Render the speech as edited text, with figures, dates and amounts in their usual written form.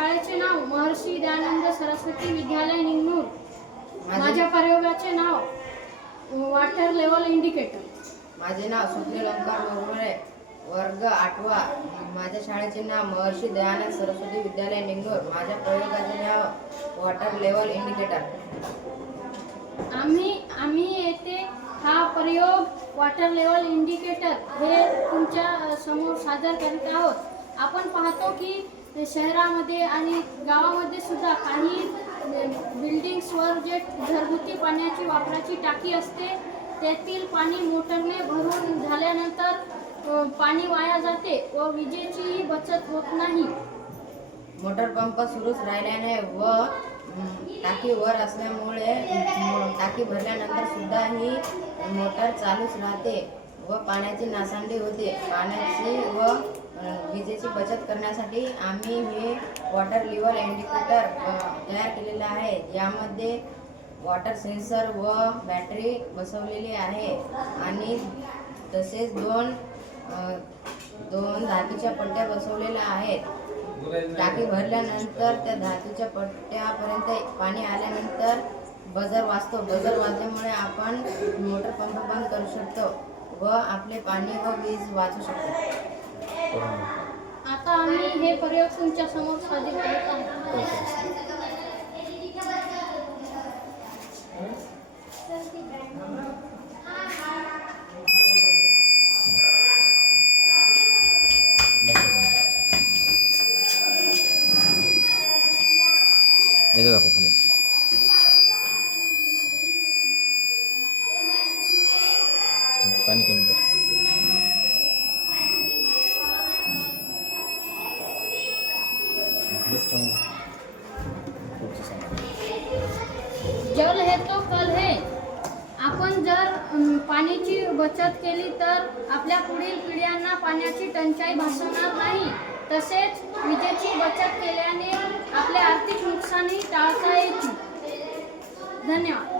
शाळेचे नाव महर्षी दयानंद सरस्वती विद्यालय निंगनूर. माझ्या प्रयोगाचे नाव वॉटर लेवल इंडिकेटर. माझे नाव स्वप्नील ओंकार मोगरे, वर्ग 8वा. माझ्या शाळेचे नाव महर्षी दयानंद सरस्वती विद्यालय निंगनूर. माझ्या प्रयोगाचे नाव वॉटर लेवल इंडिकेटर. आम्ही येथे हा प्रयोग वॉटर लेवल इंडिकेटर हे तुमच्या समोर सादर करीत आहोत. आपण पाहतो की शहरामध्ये आणि गावामध्ये सुद्धा काही बिल्डिंग्सवर जे घरगुती पाण्याची वापराची टाकी असते त्यातील पाणी मोटरने भरून झाल्यानंतर पाणी वाया जाते व विजेचीही बचत होत नाही. मोटर पंप सुरूच राहिल्याने व टाकी वर असल्यामुळे टाकी भरल्यानंतर सुद्धा ही मोटर चालूच राहते व पाण्याची नासांडी होते. पाण्याची व विजेची बचत करण्यासाठी आम्ही हे वॉटर लेवल इंडिकेटर तयार केलेले आहे. यामध्ये वॉटर सेन्सर व बॅटरी बसवलेली आहे आणि तसेच दोन धातूच्या पट्ट्या बसवलेल्या आहेत. टाकी भरल्यानंतर त्या धातूच्या पट्ट्यापर्यंत पाणी आल्यानंतर बजर वाजतो. बजर वाजल्यामुळे आपण मोटर पंप बंद करू शकतो व आपले पाणी व वीज वाचू शकतो. आता आम्ही हे प्रयोग तुमच्या समोर सादर करत आहोत. येतो दाखव खाली. पाणी कमी कर. जल है तो कल है. आपण जर पाण्याची बचत केली तर आपल्या पुढील पिढ्यांना पाण्याची टंचाई भासणार नाही. तसेच विजेची बचत केल्याने आपले आर्थिक नुकसानही टाळता येईल. धन्यवाद.